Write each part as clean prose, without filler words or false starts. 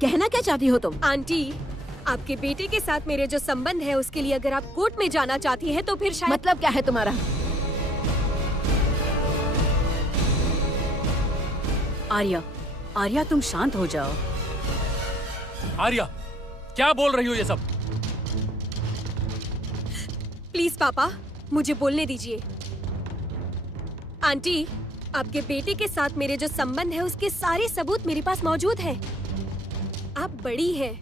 कहना क्या चाहती हो तुम? आंटी, आपके बेटे के साथ मेरे जो संबंध है उसके लिए अगर आप कोर्ट में जाना चाहती हैं तो फिर शायद। मतलब क्या है तुम्हारा? आर्या, आर्या तुम शांत हो जाओ। आर्या, क्या बोल रही हो ये सब? प्लीज पापा, मुझे बोलने दीजिए। आंटी, आपके बेटे के साथ मेरे जो संबंध है उसके सारे सबूत मेरे पास मौजूद हैं। आप बड़ी हैं।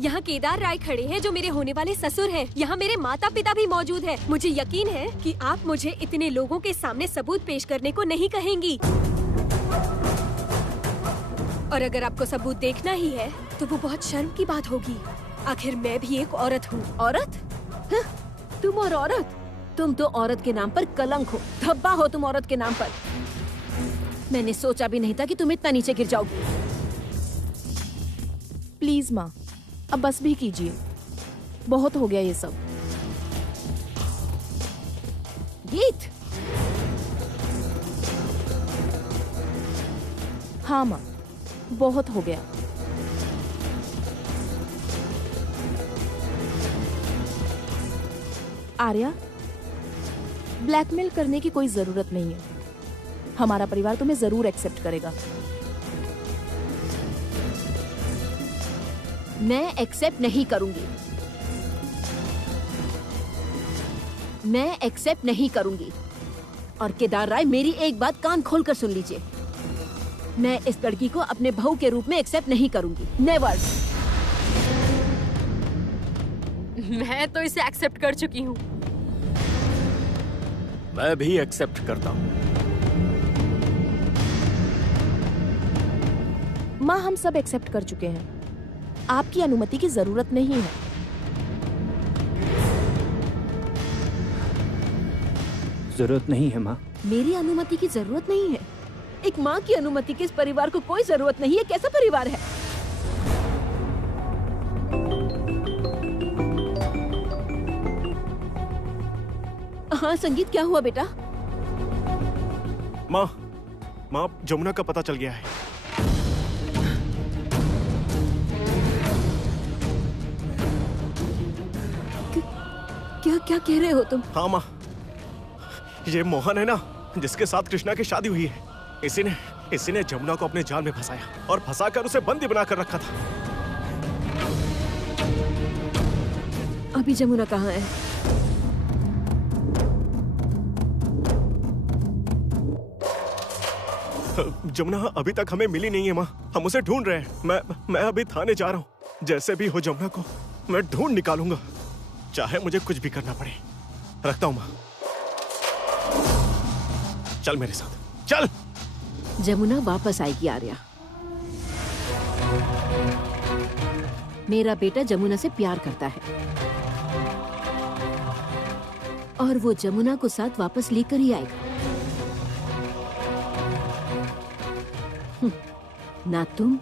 यहाँ केदार राय खड़े हैं जो मेरे होने वाले ससुर हैं। यहाँ मेरे माता पिता भी मौजूद हैं। मुझे यकीन है कि आप मुझे इतने लोगों के सामने सबूत पेश करने को नहीं कहेंगी। और अगर आपको सबूत देखना ही है तो वो बहुत शर्म की बात होगी। आखिर मैं भी एक औरत हूँ। औरत? हाँ, तुम और औरत? तुम तो औरत के नाम पर कलंक हो, धब्बा हो तुम औरत के नाम पर। मैंने सोचा भी नहीं था कि तुम इतना नीचे गिर जाओगी। प्लीज माँ, अब बस भी कीजिए, बहुत हो गया ये सब। गीत? हाँ माँ, बहुत हो गया। आर्या, ब्लैकमेल करने की कोई जरूरत नहीं है। हमारा परिवार तुम्हें जरूर एक्सेप्ट करेगा। मैं एक्सेप्ट नहीं करूंगी। मैं एक्सेप्ट नहीं करूंगी। और केदार राय, मेरी एक बात कान खोलकर सुन लीजिए। मैं इस लड़की को अपने बहू के रूप में एक्सेप्ट नहीं करूंगी। नेवर। मैं तो इसे एक्सेप्ट कर चुकी हूँ। मैं भी एक्सेप्ट करता हूँ। माँ, हम सब एक्सेप्ट कर चुके हैं। आपकी अनुमति की जरूरत नहीं है। जरूरत नहीं है माँ। मेरी अनुमति की जरूरत नहीं है? एक माँ की अनुमति की इस परिवार को कोई जरूरत नहीं है। कैसा परिवार है? हाँ संगीत, क्या हुआ बेटा? माँ, जमुना का पता चल गया है। क्या क्या कह रहे हो तुम? हाँ माँ, ये मोहन है ना जिसके साथ कृष्णा की शादी हुई है। इसी ने जमुना को अपने जाल में फंसाया और फंसाकर उसे बंदी बनाकर रखा था। अभी जमुना कहाँ है? जमुना अभी तक हमें मिली नहीं है माँ। हम उसे ढूंढ रहे हैं। मैं अभी थाने जा रहा हूँ। जैसे भी हो जमुना को मैं ढूंढ निकालूंगा, चाहे मुझे कुछ भी करना पड़े। रखता हूँ माँ। चल मेरे साथ, चल। जमुना वापस आएगी आर्या। मेरा बेटा जमुना से प्यार करता है और वो जमुना को साथ वापस लेकर ही आएगा। ना तुम,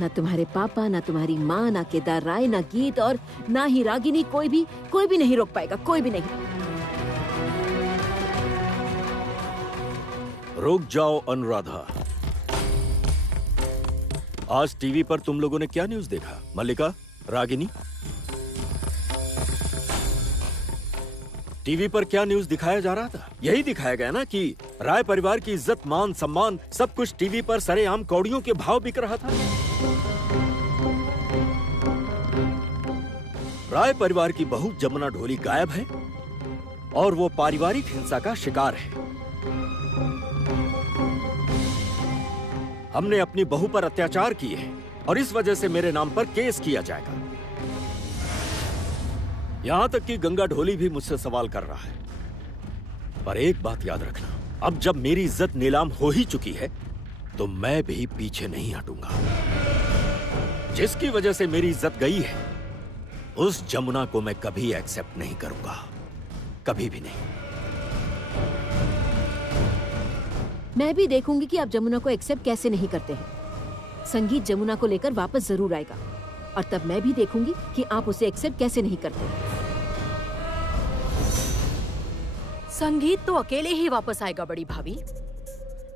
ना तुम्हारे पापा, ना तुम्हारी माँ, ना केदार राय, ना गीत और ना ही रागिनी, कोई भी नहीं रोक पाएगा। कोई भी नहीं। रुक जाओ अनुराधा। आज टीवी पर तुम लोगों ने क्या न्यूज़ देखा? मल्लिका, रागिनी, टीवी पर क्या न्यूज़ दिखाया जा रहा था? यही दिखाया गया ना कि राय परिवार की इज्जत, मान, सम्मान सब कुछ टीवी पर सरेआम कौड़ियों के भाव बिक रहा था। राय परिवार की बहू जमुना ढोली गायब है और वो पारिवारिक हिंसा का शिकार है। हमने अपनी बहू पर अत्याचार किए हैं और इस वजह से मेरे नाम पर केस किया जाएगा। यहां तक कि गंगा ढोली भी मुझसे सवाल कर रहा है। पर एक बात याद रखना, अब जब मेरी इज्जत नीलाम हो ही चुकी है तो मैं भी पीछे नहीं हटूंगा। जिसकी वजह से मेरी इज्जत गई है उस जमुना को मैं कभी एक्सेप्ट नहीं करूंगा, कभी भी नहीं। मैं भी देखूंगी कि आप जमुना को एक्सेप्ट कैसे नहीं करते हैं। संगीत जमुना को लेकर वापस जरूर आएगा और तब मैं भी देखूंगी कि आप उसे एक्सेप्ट कैसे नहीं करते। संगीत तो अकेले ही वापस आएगा बड़ी भाभी।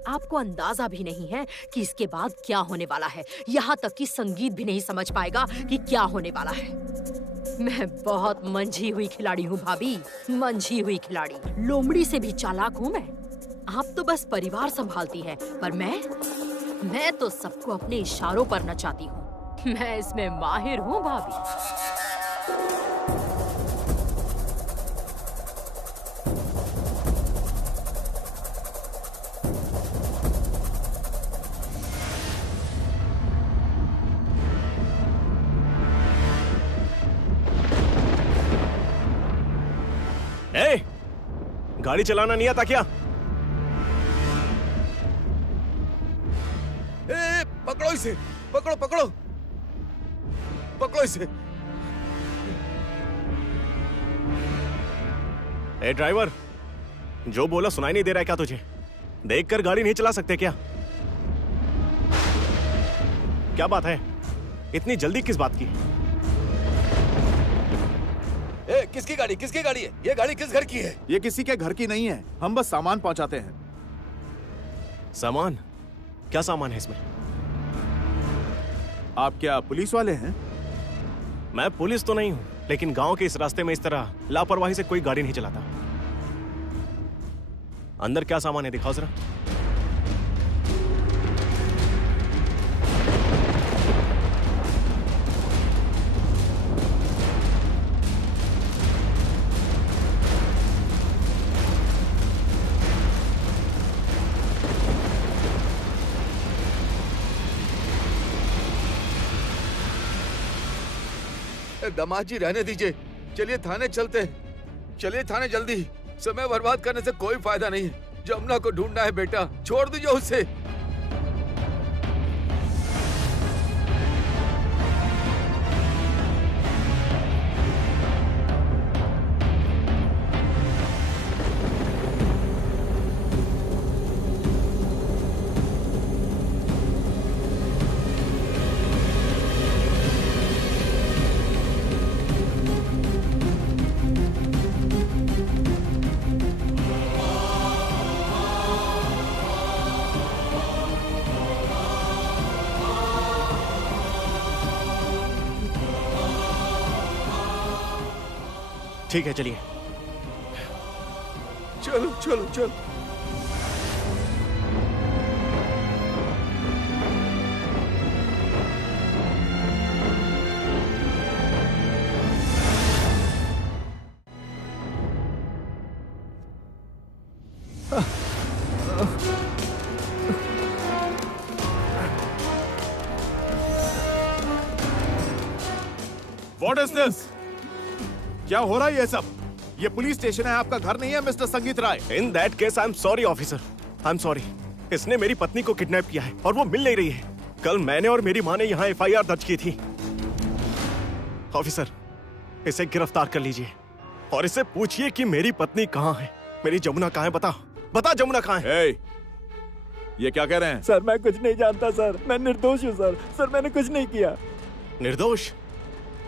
आपको अंदाजा भी नहीं है कि इसके बाद क्या होने वाला है। यहाँ तक कि संगीत भी नहीं समझ पाएगा कि क्या होने वाला है। मैं बहुत मंझी हुई खिलाड़ी हूँ भाभी, मंझी हुई खिलाड़ी। लोमड़ी से भी चालाक हूँ मैं। आप तो बस परिवार संभालती हैं, पर मैं तो सबको अपने इशारों पर नचाती हूँ। मैं इसमें माहिर हूँ भाभी। ए, गाड़ी चलाना नहीं आता क्या? ए, पकड़ो इसे, पकड़ो पकड़ो पकड़ो इसे। ए ड्राइवर, जो बोला सुनाई नहीं दे रहा है क्या तुझे? देखकर गाड़ी नहीं चला सकते क्या? क्या बात है? इतनी जल्दी किस बात की? ए, किसकी गाड़ी है? ये गाड़ी किस घर की है? ये किसी के घर की नहीं है, हम बस सामान पहुंचाते हैं। सामान? क्या सामान है इसमें? आप क्या पुलिस वाले हैं? मैं पुलिस तो नहीं हूं, लेकिन गांव के इस रास्ते में इस तरह लापरवाही से कोई गाड़ी नहीं चलाता। अंदर क्या सामान है दिखाओ जरा। दामाद जी रहने दीजिए, चलिए थाने चलते हैं। चलिए थाने जल्दी, समय बर्बाद करने से कोई फायदा नहीं है। जमुना को ढूंढना है बेटा, छोड़ दीजिए उसे। ठीक है चलिए। चलो चलो चलो। What is this? क्या हो रहा है ये सब? ये पुलिस स्टेशन है, आपका घर नहीं है mister Sangeet Rai. In that case I am sorry officer, I am sorry. इसने मेरी पत्नी को किडनैप किया है और वो मिल नहीं रही है। कल मैंने और मेरी माँ ने यहाँ FIR दर्ज की थी। ऑफिसर, इसे गिरफ्तार कर लीजिए और इससे पूछिए कि मेरी पत्नी कहाँ है, मेरी जमुना कहाँ है। बता जमुना कहाँ है। hey, ये क्या कह रहे हैं? सर मैं कुछ नहीं जानता सर, मैं निर्दोष हूँ सर। सर मैंने कुछ नहीं किया। निर्दोष?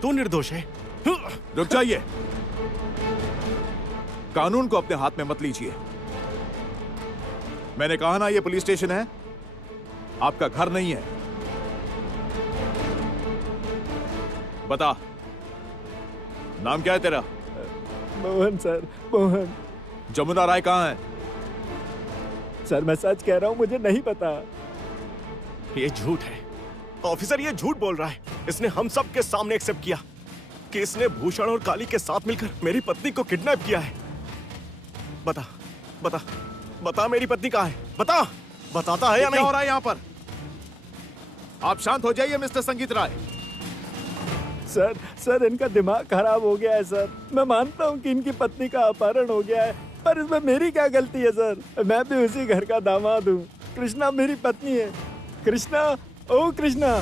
तू निर्दोष है? रुक जाइए, कानून को अपने हाथ में मत लीजिए। मैंने कहा ना ये पुलिस स्टेशन है, आपका घर नहीं है। बता, नाम क्या है तेरा? मोहन सर, मोहन। जमुना राय कहाँ है? सर मैं सच कह रहा हूँ, मुझे नहीं पता। ये झूठ है ऑफिसर, ये झूठ बोल रहा है। इसने हम सब के सामने एक्सेप्ट किया कि इसने भूषण और काली के साथ मिलकर मेरी पत्नी को किडनैप किया है। बता बता बता मेरी पत्नी कहाँ है? बताता है या नहीं? क्या हो रहा है यहाँ पर? आप शांत हो जाइए मिस्टर संगीत राय। सर इनका दिमाग खराब हो गया है सर। मैं मानता हूँ कि इनकी पत्नी का अपहरण हो गया है, पर इसमें मेरी क्या गलती है सर? मैं भी उसी घर का दामाद हूँ। कृष्णा मेरी पत्नी है। कृष्णा, ओ कृष्णा।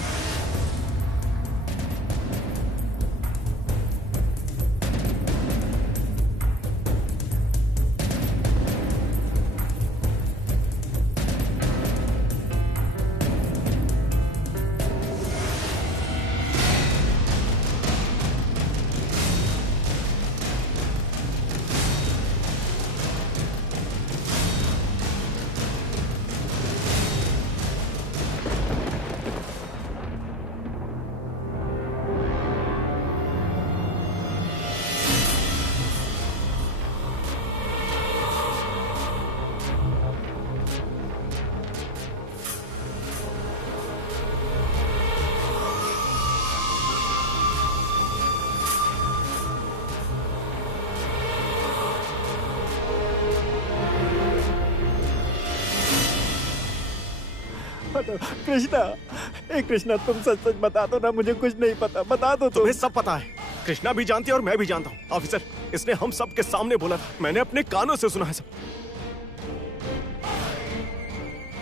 दो कृष्णा। ए कृष्णा, तुम सच सच बता दो ना, मुझे कुछ नहीं पता, बता दो। तुम्हें सब पता है, कृष्णा भी जानती है और मैं भी जानता हूँ। ऑफिसर, इसने हम सब के सामने बोला था, मैंने अपने कानों से सुना है सब।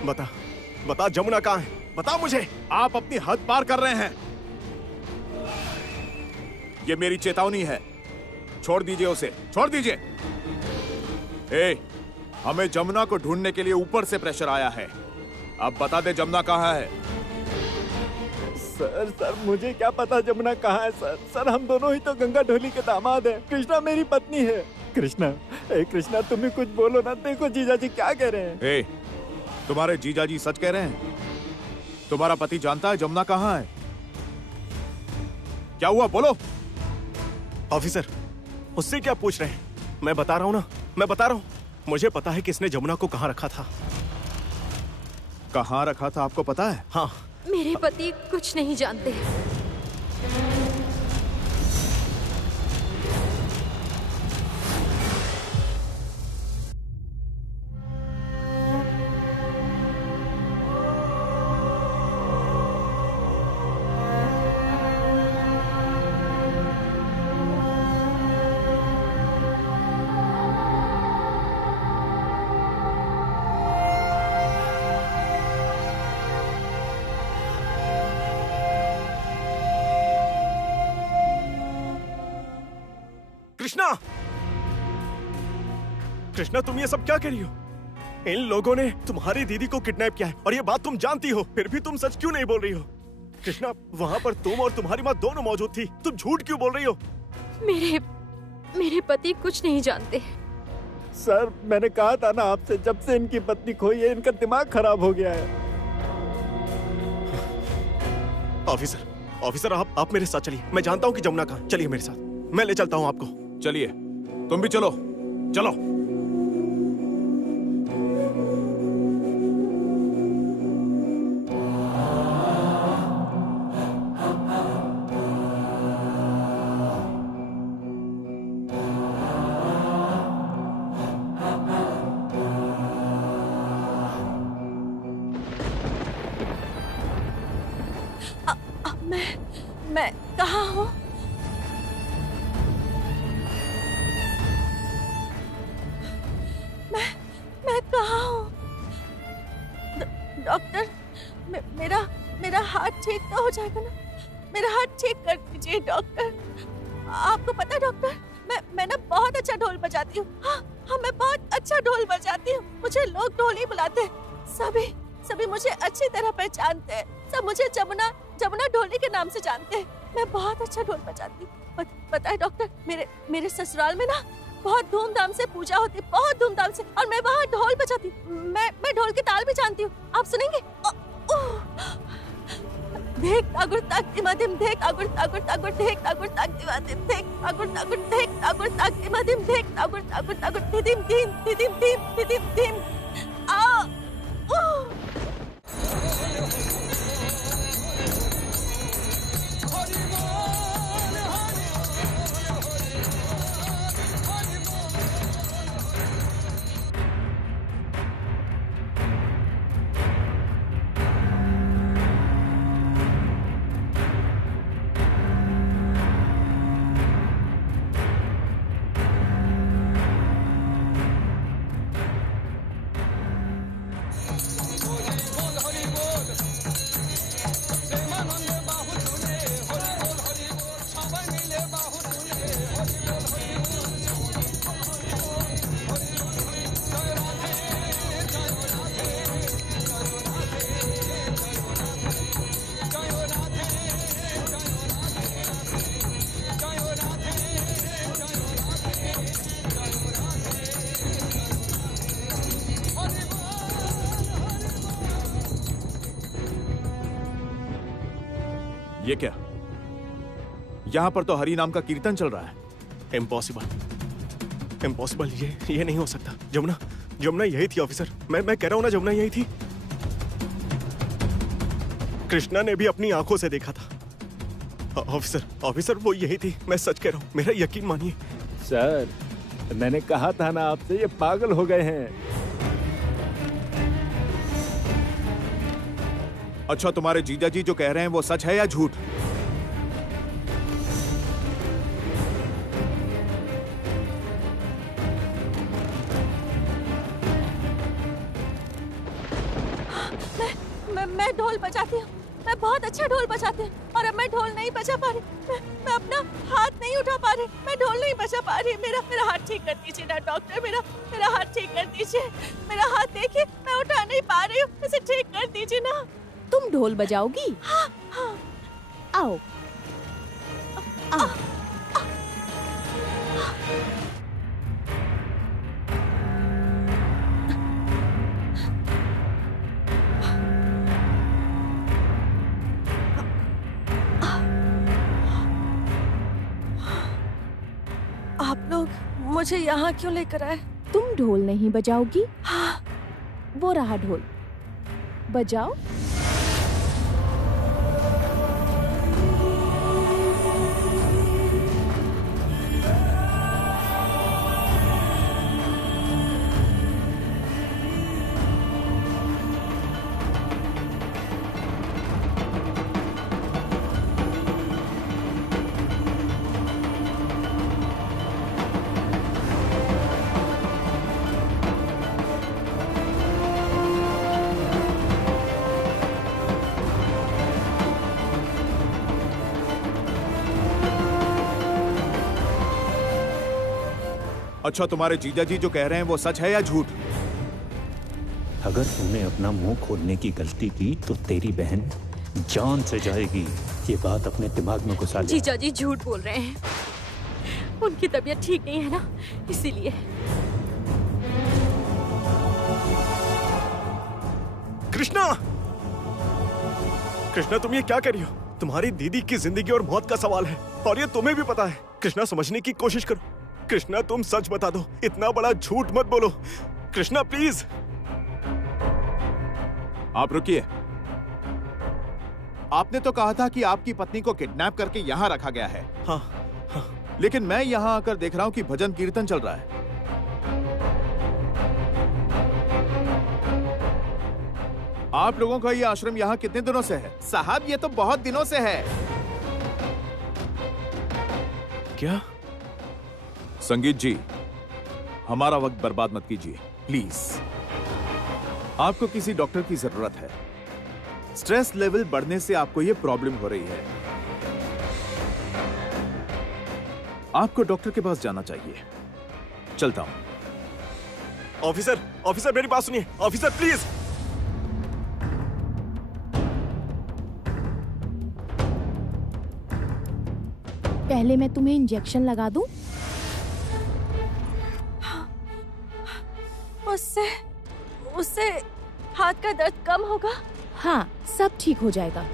बता बता, जमुना कहाँ है? बता मुझे। आप अपनी हद पार कर रहे हैं। ये मेरी चेतावनी है, छोड़ दीजिए उसे, छोड़ दीजिए। हमें जमुना को ढूंढने के लिए ऊपर से प्रेशर आया है। अब बता दे जमुना कहाँ है। सर मुझे क्या पता जमुना कहाँ है। सर हम दोनों ही तो गंगा ढोली के दामाद हैं। कृष्णा मेरी पत्नी है। कृष्णा तुम ही कुछ बोलो ना। देखो जीजाजी क्या कह रहे हैं। तुम्हारे जीजाजी सच कह रहे हैं? तुम्हारा पति जानता है जमुना कहाँ है? क्या हुआ, बोलो। ऑफिसर, उससे क्या पूछ रहे हैं? मैं बता रहा हूँ ना, मैं बता रहा हूँ। मुझे पता है कि इसने जमुना को कहाँ रखा था। कहाँ रखा था आपको पता है? हाँ। मेरे पति कुछ नहीं जानते। कृष्णा, तुम ये सब क्या कह रही हो? इन लोगों ने तुम्हारी दीदी को किडनैप किया है और ये बात तुम जानती हो, फिर भी तुम सच क्यों नहीं बोल रही हो? कृष्णा, वहाँ पर तुम और तुम्हारी माँ दोनों मौजूद थी, तुम झूठ क्यों बोल रही हो? मेरे पति कुछ नहीं जानते। सर मैंने कहा था ना आपसे, जब से इनकी पत्नी खोई है इनका दिमाग खराब हो गया है। ऑफिसर आप मेरे साथ चलिए। मैं जानता हूँ कि जमुना कहाँ। चलिए मेरे साथ, मैं ले चलता हूँ आपको। चलिए, तुम भी चलो, चलो। मैं कहाँ हूँ? मैं कहाँ हूँ? डॉक्टर, मेरा हाथ ठीक तो हो जाएगा ना? मेरा हाथ ठीक कर दीजिए डॉक्टर। आपको पता है डॉक्टर, मैं ना बहुत अच्छा ढोल बजाती हूँ। हाँ, मैं बहुत अच्छा ढोल बजाती हूँ। मुझे लोग ढोली बुलाते हैं। सभी मुझे अच्छी तरह पहचानते हैं। सब मुझे जमुना ढोली के नाम से जानते हैं। मैं बहुत अच्छा ढोल बजाती हूँ। पता है डॉक्टर, मेरे ससुराल में ना बहुत धूमधाम से पूजा होती है, बहुत धूमधाम से, और मैं वहाँ ढोल बजाती हूँ। मैं ढोल के ताल भी जानती हूँ। आप सुनेंगे? देख तागुर ताक दिमादिम, देख तागुर तागुर तागुर, देख तागुर ताक दिमादिम, देख तागुर तागुर, देख तागुर ताक दिमादिम, देख तागुर तागुर तागुर, दिदिम दीम दिदिम दीम दिदिम दीम। ये क्या? यहाँ पर तो हरि नाम का कीर्तन चल रहा है। इम्पॉसिबल, ये नहीं हो सकता। जमुना यही थी ऑफिसर। मैं कह रहा हूँ ना, जमुना यही थी। कृष्णा ने भी अपनी आंखों से देखा था। ऑफिसर वो यही थी, मैं सच कह रहा हूँ, मेरा यकीन मानिए। सर मैंने कहा था ना आपसे, ये पागल हो गए हैं। अच्छा, तुम्हारे जीजा जी जो कह रहे हैं वो सच है या झूठ? मैं ढोल बजाती हूँ। मैं बहुत अच्छा ढोल बजाती हूँ और अब मैं ढोल नहीं बजा पा रही। मैं अपना हाथ नहीं उठा पा रही। मैं ढोल नहीं बजा पा रही। मेरा हाथ ठीक कर दीजिए ना डॉक्टर। मेरा हाथ ठीक कर दीजिए। मेरा हाथ देखिए, मैं उठा नहीं पा रही हूँ। इसे ठीक कर दीजिए ना। तुम ढोल बजाओगी? हाँ, हाँ। आओ आओ। आप लोग मुझे यहाँ क्यों लेकर आए? तुम ढोल नहीं बजाओगी? हाँ। वो रहा ढोल, बजाओ। अच्छा, तुम्हारे जीजा जी जो कह रहे हैं वो सच है या झूठ? अगर तूने अपना मुंह खोलने की गलती की तो तेरी बहन जान से जाएगी। ये बात अपने दिमाग में घुसा ले। जीजा जी झूठ बोल रहे हैं। उनकी तबीयत ठीक नहीं है ना, इसीलिए। कृष्णा! कृष्णा, तुम ये क्या कर रही हो? तुम्हारी दीदी की जिंदगी और मौत का सवाल है और ये तुम्हें भी पता है। कृष्णा, समझने की कोशिश करो। कृष्णा, तुम सच बता दो। इतना बड़ा झूठ मत बोलो। कृष्णा, प्लीज। आप रुकिए। आपने तो कहा था कि आपकी पत्नी को किडनैप करके यहाँ रखा गया है। हाँ, हाँ। लेकिन मैं यहाँ आकर देख रहा हूँ कि भजन कीर्तन चल रहा है। आप लोगों का ये आश्रम यहाँ कितने दिनों से है? साहब, ये तो बहुत दिनों से है। क्या? संगीत जी, हमारा वक्त बर्बाद मत कीजिए प्लीज। आपको किसी डॉक्टर की जरूरत है। स्ट्रेस लेवल बढ़ने से आपको ये प्रॉब्लम हो रही है। आपको डॉक्टर के पास जाना चाहिए। चलता हूं। ऑफिसर, मेरी बात सुनिए। Officer, please. पहले मैं तुम्हें इंजेक्शन लगा दूं? उससे हाथ का दर्द कम होगा? हाँ, सब ठीक हो जाएगा।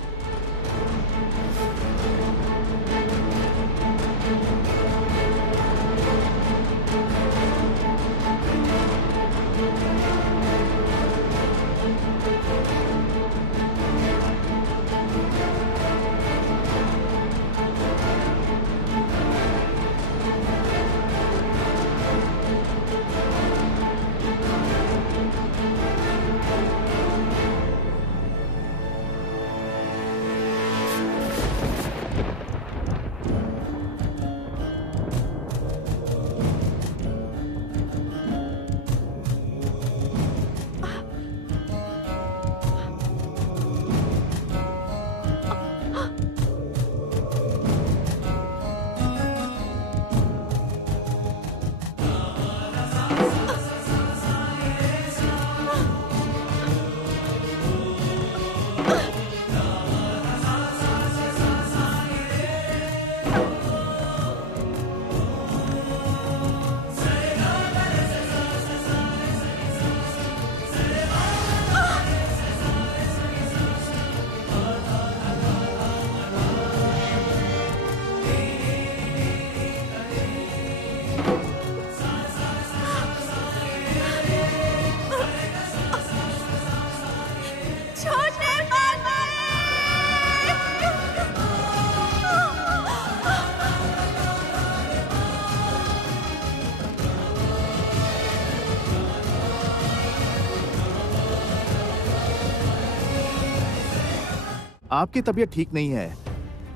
आपकी तबीयत ठीक नहीं है,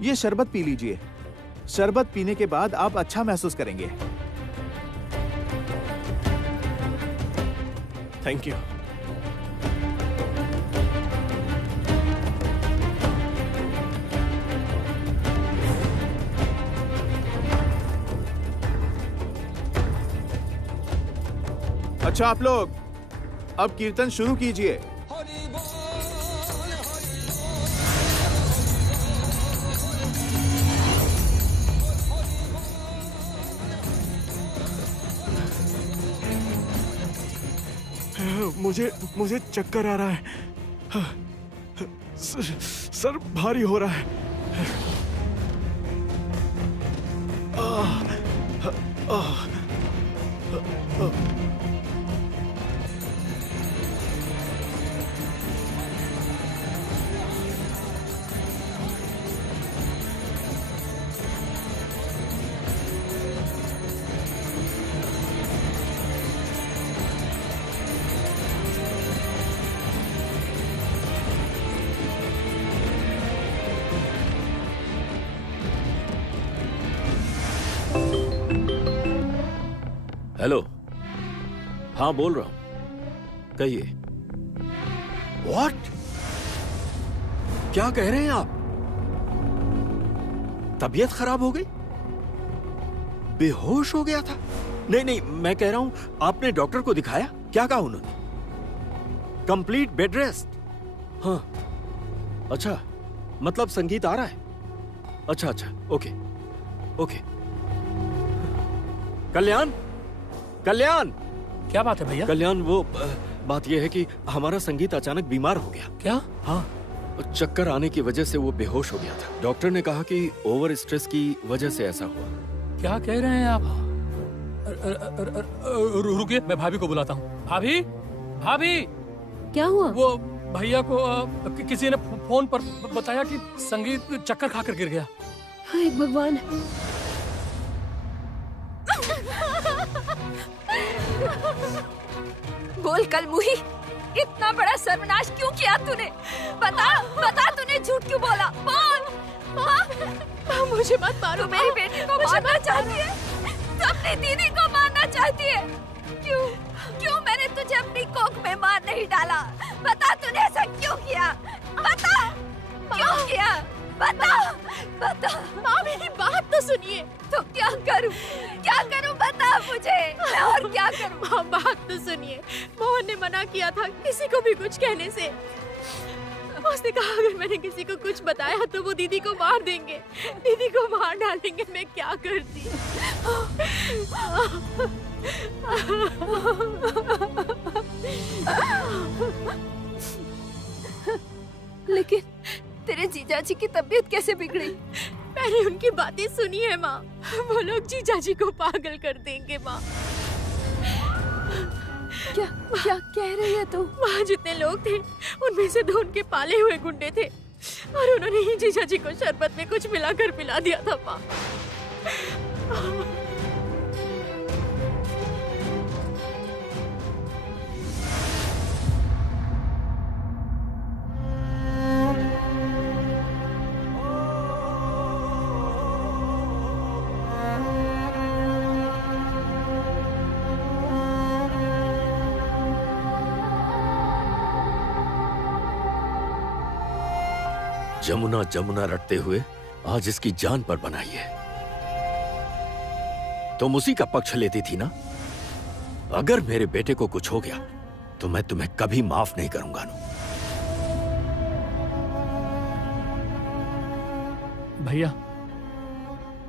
ये शरबत पी लीजिए। शरबत पीने के बाद आप अच्छा महसूस करेंगे। Thank you. अच्छा आप लोग अब कीर्तन शुरू कीजिए। मुझे चक्कर आ रहा है। सर भारी हो रहा है। हेलो, हाँ बोल रहा हूं, कहिए। व्हाट? क्या कह रहे हैं आप? तबीयत खराब हो गई? बेहोश हो गया था? नहीं, मैं कह रहा हूं, आपने डॉक्टर को दिखाया? क्या कहा उन्होंने? Complete bed rest? हाँ, अच्छा, मतलब संगीत आ रहा है? अच्छा, ओके। कल्याण, क्या बात है भैया? कल्याण, वो बात यह है कि हमारा संगीत अचानक बीमार हो गया। क्या? हाँ, चक्कर आने की वजह से वो बेहोश हो गया था। डॉक्टर ने कहा कि ओवर स्ट्रेस की वजह से ऐसा हुआ। क्या कह रहे हैं आप? रुकिए, मैं भाभी को बुलाता हूँ। भाभी, क्या हुआ? वो भैया को किसी ने फोन पर बताया कि संगीत चक्कर खाकर गिर गया। हाय भगवान। बोल कलमुही, इतना बड़ा सर्वनाश क्यों किया तूने? बता तूने झूठ क्यों बोला? बोल। मुझे मत मारो। तू मेरी बेटी को मारना चाहती है? तू अपनी दीदी को मारना चाहती है? क्यों मैंने तुझे अपनी कोख में मार नहीं डाला? बता, तूने ऐसा क्यों किया? बता, क्यों किया? बता। माँ, मेरी बात तो सुनिए। तो क्या करूं? बता मुझे, मैं और क्या करूं? माँ, बात तो सुनिए। मोहन ने मना किया था किसी को भी कुछ कहने से। उसने कहा अगर मैंने किसी को कुछ बताया तो वो दीदी को मार देंगे, दीदी को मार डालेंगे। मैं क्या करती? लेकिन तेरे जीजाजी की तबीयत कैसे बिगड़ी? मैंने उनकी बातें सुनी है माँ। वो लोग जीजाजी को पागल कर देंगे माँ। क्या कह रही है तू? वहाँ जितने लोग थे उनमें से 2 उनके पाले हुए गुंडे थे और उन्होंने ही जीजाजी को शरबत में कुछ मिलाकर पिला दिया था माँ। जमुना रटते हुए आज इसकी जान पर बनाई है। तुम उसी का पक्ष लेती थी ना? अगर मेरे बेटे को कुछ हो गया तो मैं तुम्हें कभी माफ नहीं करूंगा।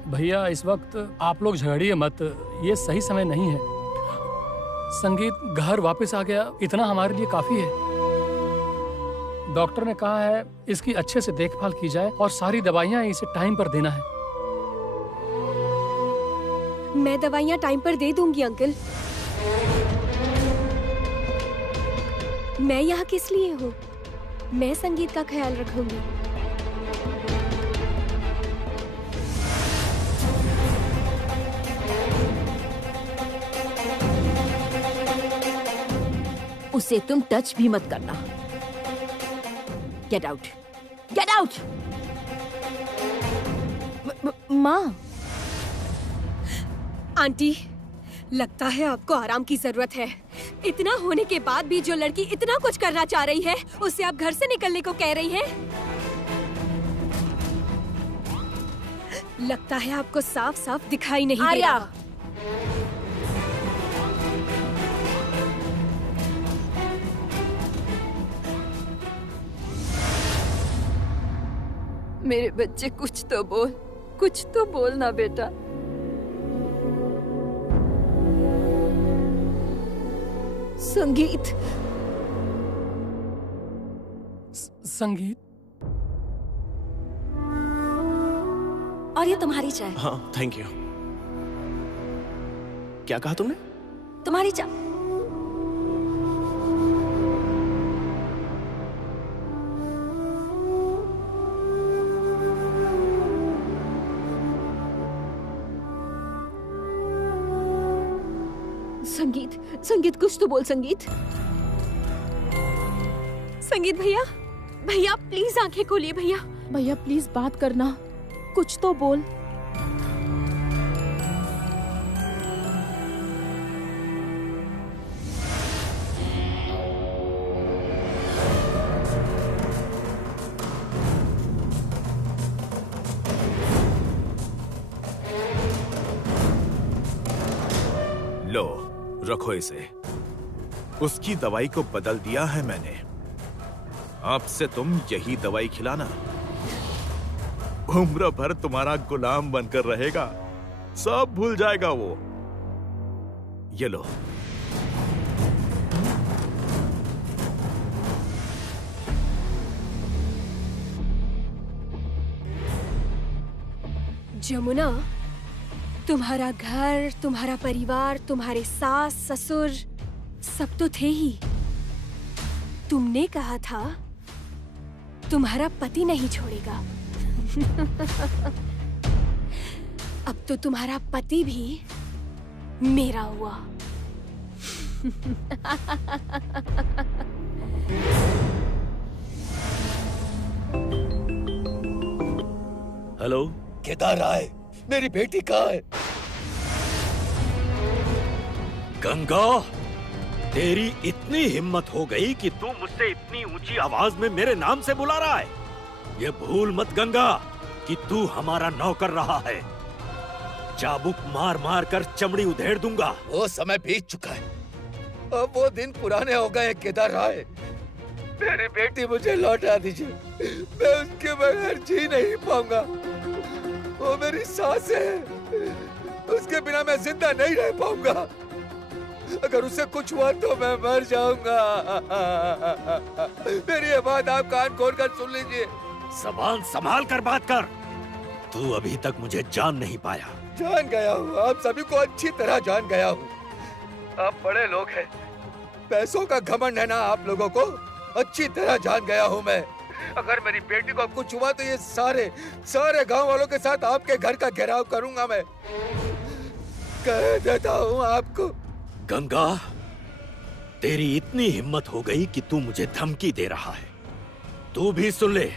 भैया, इस वक्त आप लोग झगड़िए मत, ये सही समय नहीं है। संगीत घर वापस आ गया, इतना हमारे लिए काफी है। डॉक्टर ने कहा है इसकी अच्छे से देखभाल की जाए और सारी दवाइयाँ इसे टाइम पर देना है। मैं दवाइयाँ टाइम पर दे दूंगी अंकल। मैं यहाँ किस लिए हूँ? मैं संगीत का ख्याल रखूंगी। उसे तुम टच भी मत करना। Get out, get out. माँ। आंटी, लगता है आपको आराम की जरूरत है। इतना होने के बाद भी जो लड़की इतना कुछ करना चाह रही है, उससे आप घर से निकलने को कह रही हैं? लगता है आपको साफ साफ दिखाई नहीं दे आर्या। रहा। मेरे बच्चे, कुछ तो बोल, कुछ तो बोल ना बेटा। संगीत। संगीत। और ये तुम्हारी चाय। हाँ, थैंक यू। क्या कहा तुमने? तुम्हारी चाय। संगीत, संगीत कुछ तो बोल संगीत। संगीत भैया, भैया प्लीज आंखें खोलिए भैया। भैया प्लीज बात करना, कुछ तो बोल। लो, रखो इसे। उसकी दवाई को बदल दिया है मैंने। अब से तुम यही दवाई खिलाना। उम्र भर तुम्हारा गुलाम बनकर रहेगा। सब भूल जाएगा वो। ये लो। जमुना, तुम्हारा घर, तुम्हारा परिवार, तुम्हारे सास ससुर सब तो थे ही। तुमने कहा था तुम्हारा पति नहीं छोड़ेगा। अब तो तुम्हारा पति भी मेरा हुआ। हेलो, केदार राय, मेरी बेटी कहाँ है? गंगा, तेरी इतनी हिम्मत हो गई कि तू मुझसे इतनी ऊंची आवाज में मेरे नाम से बुला रहा है। ये भूल मत गंगा कि तू हमारा नौकर रहा है। चाबुक मार मार कर चमड़ी उधेड़ दूंगा। वो समय बीत चुका है। अब वो दिन पुराने हो गए केदार राय। मेरी बेटी मुझे लौटा दीजिए। मैं उसके बगैर जी नहीं पाऊंगा। वो मेरी सास है। उसके बिना मैं जिंदा नहीं रह पाऊंगा। अगर उसे कुछ हुआ तो मैं मर जाऊंगा। मेरी ये बात आप कान खोलकर सुन लीजिए। ज़बान संभाल कर बात कर। तू अभी तक मुझे जान नहीं पाया। जान गया हूँ, आप सभी को अच्छी तरह जान गया हूँ। आप बड़े लोग हैं, पैसों का घमंड है ना आप लोगों को। अच्छी तरह जान गया हूँ मैं। अगर मेरी बेटी को कुछ हुआ तो ये सारे गांव वालों के साथ आपके घर का घेराव करूंगा मैं। कह देता हूँ आपको। गंगा, तेरी इतनी हिम्मत हो गई कि तू मुझे धमकी दे रहा है। तू भी सुन ले,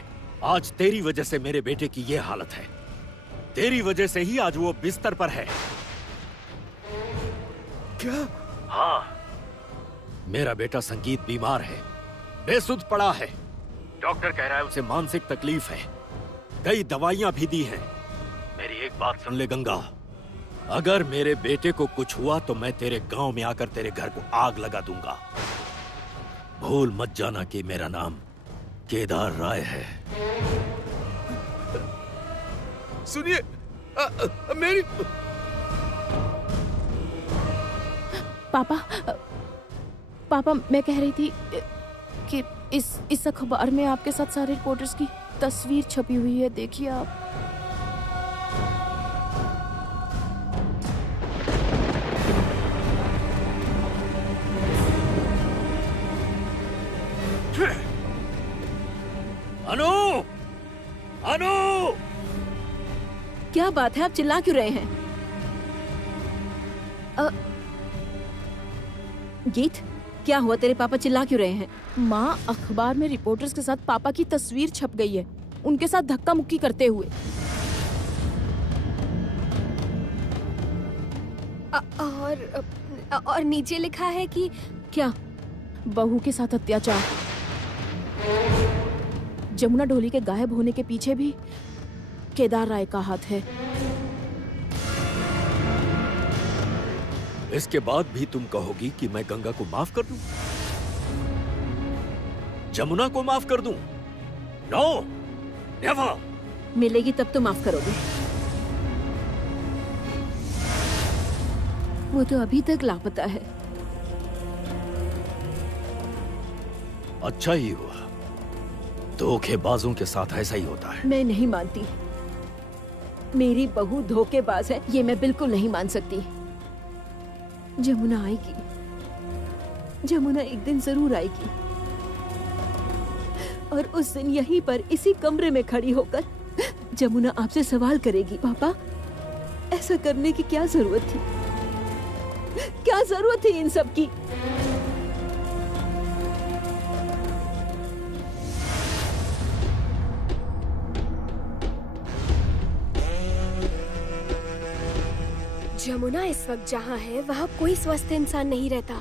आज तेरी वजह से मेरे बेटे की ये हालत है। तेरी वजह से ही आज वो बिस्तर पर है। क्या? हाँ, मेरा बेटा संगीत बीमार है, बेसुध पड़ा है। डॉक्टर कह रहा है उसे मानसिक तकलीफ है। कई दवाइयां भी दी हैं। मेरी एक बात सुन ले गंगा, अगर मेरे बेटे को कुछ हुआ तो मैं तेरे गांव में आकर तेरे घर को आग लगा दूंगा। भूल मत जाना कि मेरा नाम केदार राय है। सुनिए, मेरी पापा, मैं कह रही थी कि इस अखबार में आपके साथ सारे रिपोर्टर्स की तस्वीर छपी हुई है। देखिए आप। अनु! अनु! क्या बात है, आप चिल्ला क्यों रहे हैं? गीत, क्या हुआ? तेरे पापा चिल्ला क्यों रहे हैं? माँ, अखबार में रिपोर्टर्स के साथ पापा की तस्वीर छप गई है। उनके साथ धक्का मुक्की करते हुए। और नीचे लिखा है कि क्या? बहू के साथ अत्याचार। जमुना ढोली के गायब होने के पीछे भी केदार राय का हाथ है। इसके बाद भी तुम कहोगी कि मैं गंगा को माफ कर दूं? जमुना को माफ कर दूं? No, never. मिलेगी तब तो माफ करोगे। वो तो अभी तक लापता है। अच्छा ही हुआ। धोखेबाजों के साथ ऐसा ही होता है। मैं नहीं मानती। मेरी बहू धोखेबाज है, ये मैं बिल्कुल नहीं मान सकती। जमुना आएगी। जमुना एक दिन जरूर आएगी। और उस दिन यहीं पर इसी कमरे में खड़ी होकर जमुना आपसे सवाल करेगी, पापा ऐसा करने की क्या जरूरत थी? क्या जरूरत थी इन सब की? जमुना इस वक्त जहाँ है वहाँ कोई स्वस्थ इंसान नहीं रहता।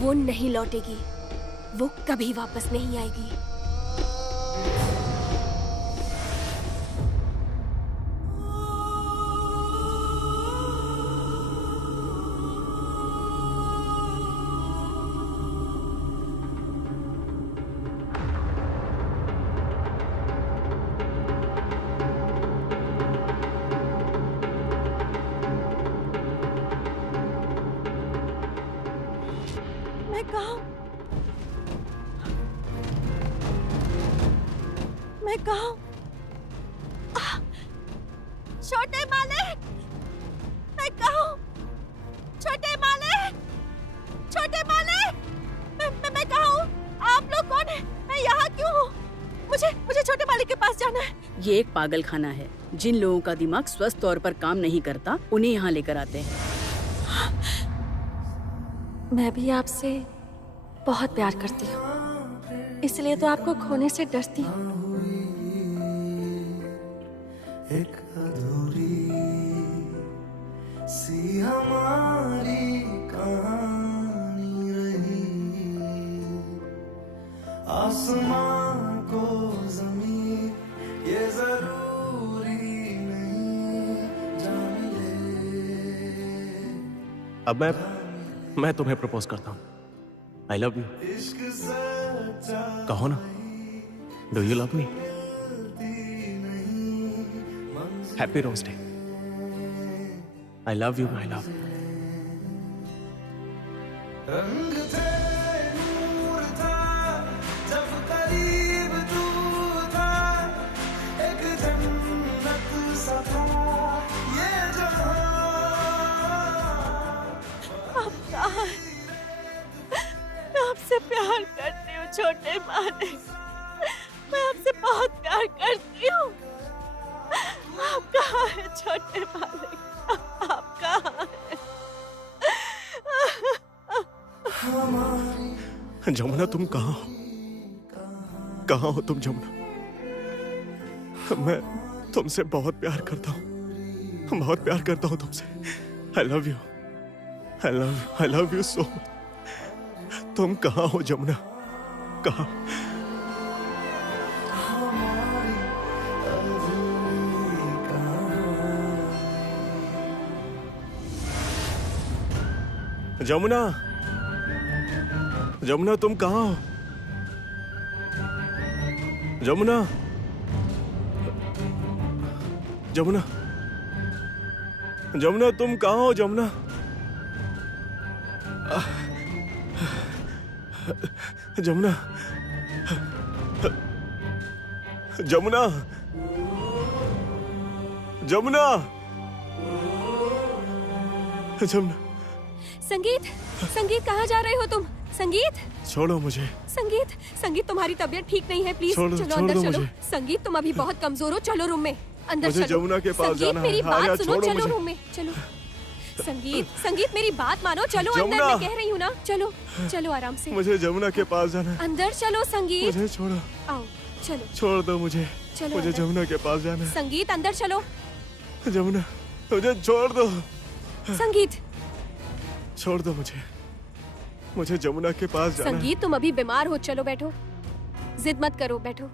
वो नहीं लौटेगी। वो कभी वापस नहीं आएगी। मैं कहा छोटे मालिक, मैं कहा छोटे मालिक, छोटे मालिक, मैं कहा हूँ? आप लोग कौन है? मैं यहाँ क्यों हूँ? मुझे छोटे मालिक के पास जाना है। ये एक पागल खाना है। जिन लोगों का दिमाग स्वस्थ तौर पर काम नहीं करता उन्हें यहाँ लेकर आते हैं। मैं भी आपसे बहुत प्यार करती हूँ, इसलिए तो आपको खोने से डरती हूँ। एक अधूरी सी हमारी कहानी रही, आसमां को ज़मीं ये जरूरी नहीं जान ले। अब मैं तुम्हें प्रपोज करता हूँ। I love you. कहो ना, do you love me? Happy rose day. I love you my love. रंग थे, नूर था, जब करीब तू था, एक जन्नत सा था ये जहां। आप कहाँ हैं? मैं आपसे प्यार करती हूँ छोटे मालिक, मैं आपसे बहुत प्यार करती हूँ। आप कहाँ हैं छोटे मालिक? आप कहाँ हैं? जमुना तुम कहाँ हो? कहाँ हो तुम जमुना? मैं तुमसे बहुत प्यार करता हूँ, बहुत प्यार करता हूँ तुमसे। आई love you, I love you, I love you so much. तुम कहाँ हो जमुना? कहाँ? जमुना, जमुना तुम कहाँ हो? जमुना, जमुना, जमुना तुम कहाँ हो? जमुना, जमुना, जमुना, जमुना, जमुना। संगीत, संगीत कहाँ जा रहे हो तुम? संगीत, छोड़ो मुझे। संगीत, संगीत तुम्हारी तबीयत ठीक नहीं है, प्लीज चलो अंदर चलो। संगीत तुम अभी बहुत कमजोर हो, चलो रूम में अंदर चलो। जमुना के पास जाना है। मेरी बात सुनो, चलो मुझे। रूम में चलो। संगीत, संगीत मेरी बात मानो, चलो अंदर, मैं कह रही हूँ ना, चलो चलो आराम से। मुझे जमुना के पास जाना है। अंदर चलो संगीत। मुझे छोड़ो। आओ चलो छोड़ दो मुझे। चलो मुझे अंदर। जमुना के पास जाना है। संगीत अंदर चलो। जमुना मुझे छोड़ दो। संगीत छोड़ दो मुझे। मुझे जमुना के पास जाना है। संगीत तुम अभी बीमार हो, चलो बैठो, जिद मत करो, बैठो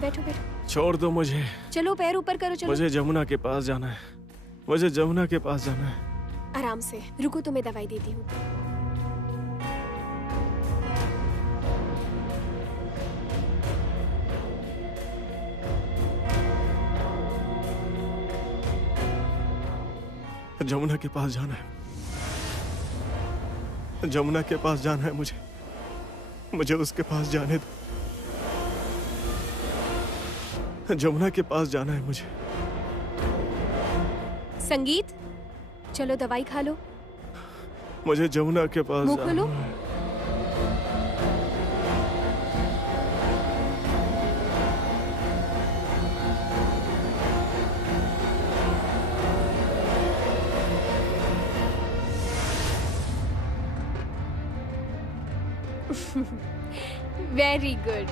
बैठो बैठो। छोड़ दो मुझे। चलो पैर ऊपर करो, चलो। मुझे जमुना के पास जाना है। मुझे जमुना के पास जाना है। आराम से रुको, तुम्हें दवाई देती हूँ। जमुना के पास जाना है। जमुना के पास जाना है मुझे। मुझे उसके पास जाने दो। जमुना के पास जाना है मुझे। संगीत चलो दवाई खा लो। मुझे जमुना के पास मुंह जाना खोलो। है। Very good.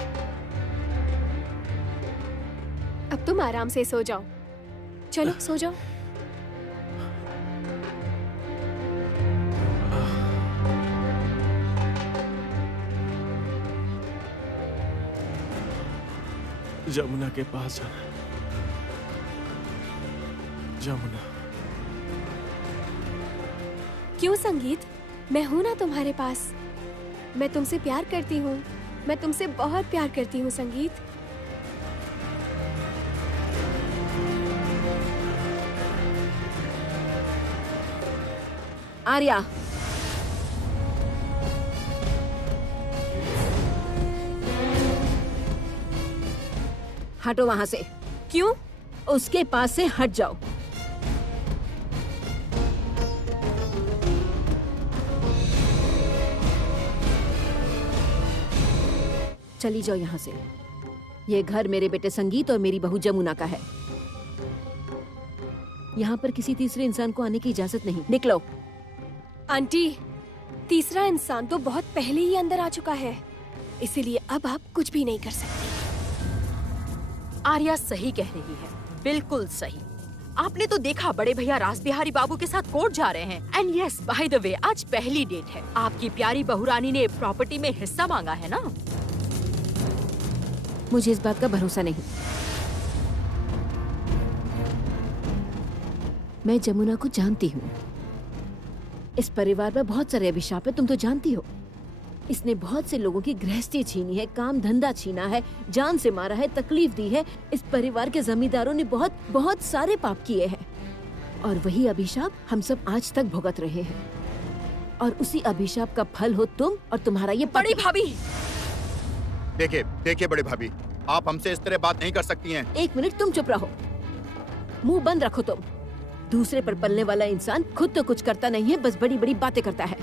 अब तुम आराम से सो जाओ, चलो सो जाओ। जमुना के पास जाना है। जमुना। क्यों संगीत, मैं हूं ना तुम्हारे पास। मैं तुमसे प्यार करती हूँ, मैं तुमसे बहुत प्यार करती हूँ संगीत। आर्या, हटो वहां से। क्यों? उसके पास से हट जाओ। चली जाओ यहाँ से। ये घर मेरे बेटे संगीत और मेरी बहू जमुना का है। यहाँ पर किसी तीसरे इंसान को आने की इजाजत नहीं। निकलो। आंटी, तीसरा इंसान तो बहुत पहले ही अंदर आ चुका है, इसीलिए अब आप कुछ भी नहीं कर सकते। आर्या सही कह रही है, बिल्कुल सही। आपने तो देखा बड़े भैया रास बिहारी बाबू के साथ कोर्ट जा रहे हैं। And yes, by the way, आज पहली डेट है। आपकी प्यारी बहुरानी ने प्रॉपर्टी में हिस्सा मांगा है ना? मुझे इस बात का भरोसा नहीं। मैं जमुना को जानती हूँ। इस परिवार में बहुत सारे अभिशाप है, तुम तो जानती हो। इसने बहुत से लोगों की गृहस्थी छीनी है, काम धंधा छीना है, जान से मारा है, तकलीफ दी है। इस परिवार के जमींदारों ने बहुत बहुत सारे पाप किए हैं और वही अभिशाप हम सब आज तक भुगत रहे हैं। और उसी अभिशाप का फल हो तुम और तुम्हारा ये बड़ी भाभी। देखिए बड़े भाभी, आप हमसे इस तरह बात नहीं कर सकती हैं। एक मिनट, तुम चुप रहो, मुंह बंद रखो तुम। दूसरे पर पलने वाला इंसान खुद तो कुछ करता नहीं है, बस बड़ी बड़ी बातें करता है।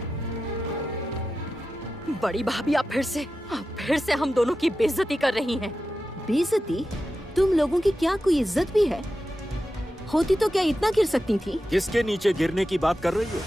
बड़ी भाभी, आप फिर से हम दोनों की बेइज्जती कर रही हैं। बेइज्जती? तुम लोगों की क्या कोई इज्जत भी है? होती तो क्या इतना गिर सकती थी? किसके नीचे गिरने की बात कर रही हो?